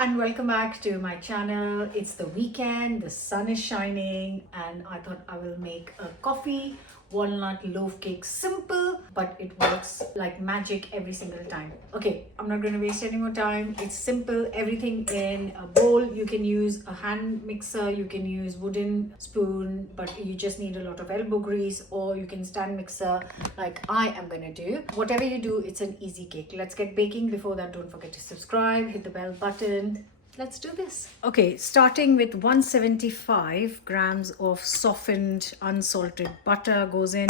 and welcome back to my channel. It's the weekend, the sun is shining, and I thought I will make a coffee walnut loaf cake. Simple, but it works like magic every single time. Okay, I'm not going to waste any more time. It's simple, everything in a bowl. You can use a hand mixer, you can use wooden spoon, but you just need a lot of elbow grease, or you can stand mixer like I am going to do. Whatever you do, it's an easy cake. Let's get baking. Before that, don't forget to subscribe, hit the bell button. Let's do this. Okay, starting with 175 grams of softened unsalted butter goes in.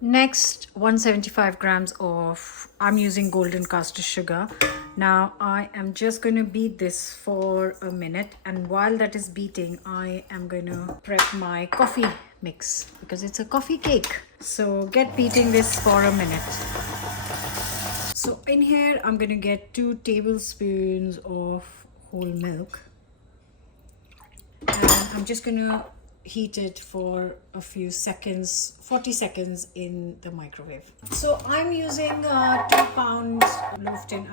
Next, 175 grams of, I'm using golden caster sugar. Now I am just going to beat this for a minute, and while that is beating, I am going to prep my coffee mix because it's a coffee cake. So get beating this for a minute. So in here, I'm going to get 2 tablespoons of whole milk, and I'm just gonna heat it for a few seconds, 40 seconds in the microwave. So I'm using a 2-pound loaf tin.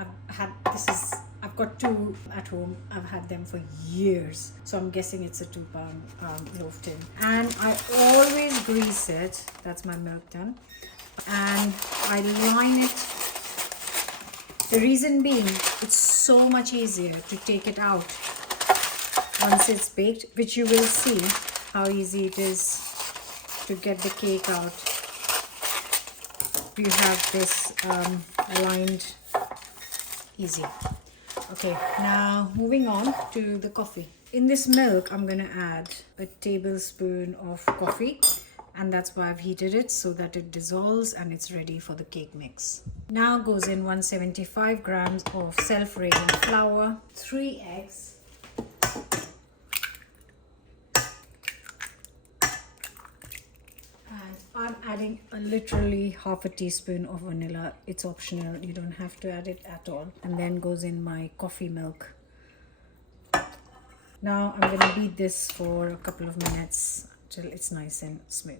I've got 2 at home. I've had them for years, so I'm guessing it's a 2-pound loaf tin, and I always grease it. That's my milk tin, and I line it. The reason being, it's so much easier to take it out once it's baked, which you will see how easy it is to get the cake out. You have this lined easy. Okay, now moving on to the coffee. In this milk, I'm going to add a tablespoon of coffee. And that's why I've heated it, so that it dissolves and it's ready for the cake mix. Now goes in 175 grams of self-raising flour, 3 eggs, and I'm adding literally half a teaspoon of vanilla. It's optional, you don't have to add it at all. And then goes in my coffee milk. Now I'm going to beat this for a couple of minutes till it's nice and smooth.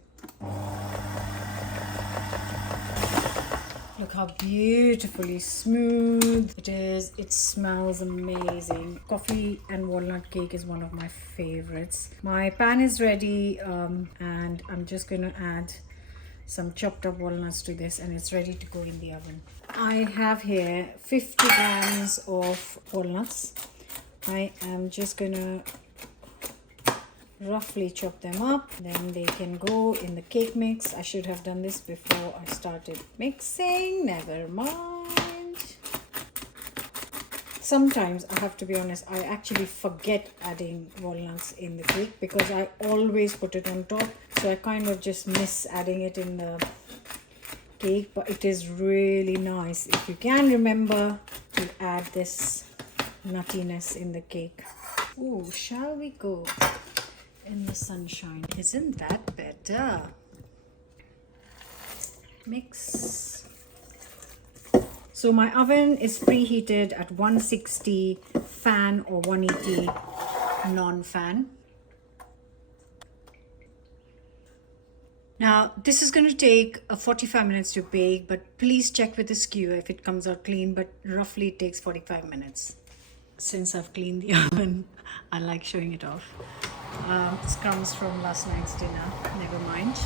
Look how beautifully smooth it is. It smells amazing. Coffee and walnut cake is one of my favorites. My pan is ready, and I'm just going to add some chopped up walnuts to this, and it's ready to go in the oven. I have here 50 grams of walnuts. I am just going to roughly chop them up, then they can go in the cake mix. I should have done this before I started mixing, never mind. Sometimes, I have to be honest, I actually forget adding walnuts in the cake because I always put it on top, so I kind of just miss adding it in the cake. But it is really nice if you can remember to add this nuttiness in the cake. Ooh, shall we go in the sunshine? Isn't that better? Mix. So my oven is preheated at 160 fan or 180 non-fan. Now this is going to take 45 minutes to bake, but please check with the skewer if it comes out clean, but roughly it takes 45 minutes. Since I've cleaned the oven, I like showing it off. This comes from last night's dinner, never mind.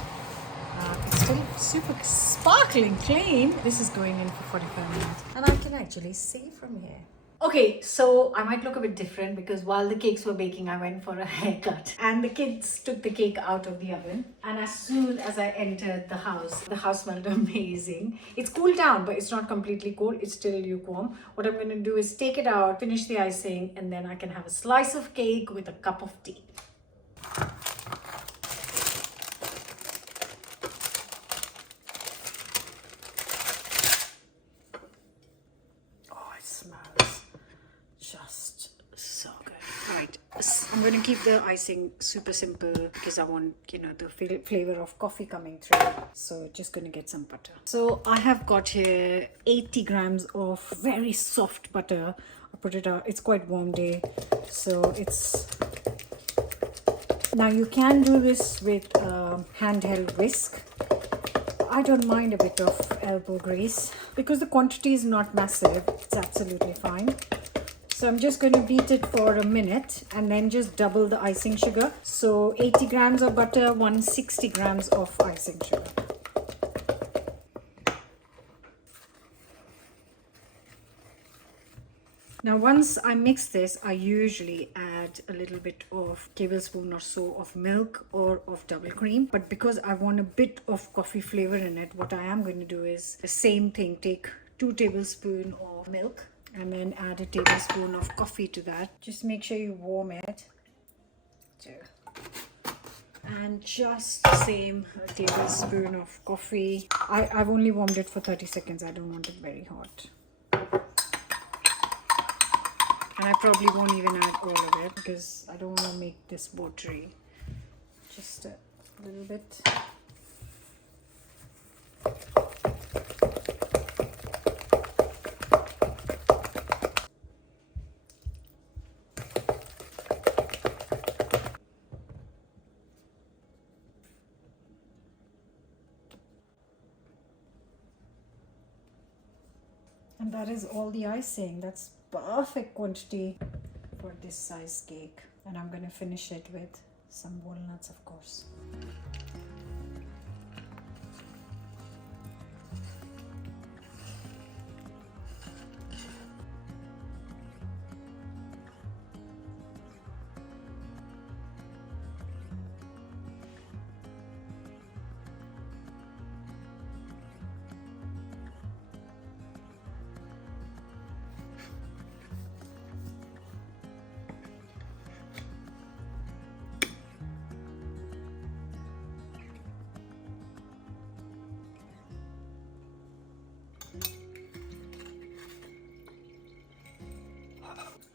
It's still super sparkling clean. This is going in for 45 minutes, and I can actually see from here. Okay, so I might look a bit different because while the cakes were baking, I went for a haircut, and the kids took the cake out of the oven, and as soon as I entered the house smelled amazing. It's cooled down, but it's not completely cold, it's still lukewarm. What I'm going to do is take it out, finish the icing, and then I can have a slice of cake with a cup of tea. Oh, it smells just so good. All right, I'm going to keep the icing super simple because I want, the flavor of coffee coming through. So just going to get some butter. So I have got here 80 grams of very soft butter. I put it out. It's quite warm day, so it's. Now you can do this with a handheld whisk. I don't mind a bit of elbow grease because the quantity is not massive. It's absolutely fine. So I'm just going to beat it for a minute and then just double the icing sugar. So 80 grams of butter, 160 grams of icing sugar. Now once I mix this, I usually add a little bit of tablespoon or so of milk or of double cream. But because I want a bit of coffee flavor in it, what I am going to do is the same thing. Take 2 tablespoons of milk and then add a tablespoon of coffee to that. Just make sure you warm it. And just the same, a tablespoon of coffee. I've only warmed it for 30 seconds. I don't want it very hot. And I probably won't even add all of it because I don't want to make this buttery. Just a little bit. And that is all the icing. That's perfect quantity for this size cake. And I'm going to finish it with some walnuts, of course.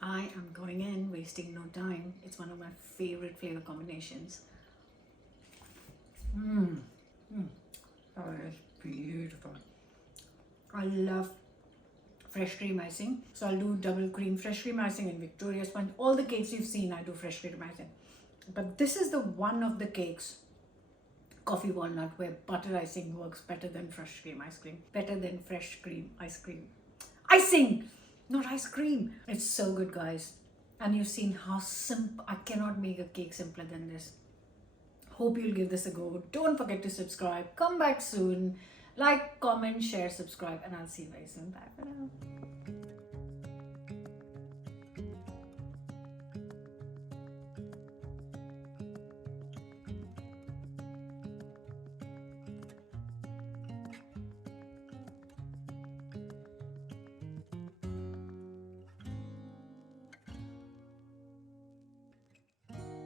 I am going in, wasting no time. It's one of my favorite flavor combinations. Oh, it's beautiful. I love fresh cream icing. So I'll do double cream, fresh cream icing and Victoria sponge. All the cakes you've seen, I do fresh cream icing. But this is the one of the cakes, coffee walnut, where butter icing works better than fresh cream ice cream. Better than fresh cream ice cream. Icing! Not ice cream. It's so good, guys. And you've seen how simple. I cannot make a cake simpler than this. Hope you'll give this a go. Don't forget to subscribe. Come back soon. Like, comment, share, subscribe, and I'll see you very soon. Bye for now.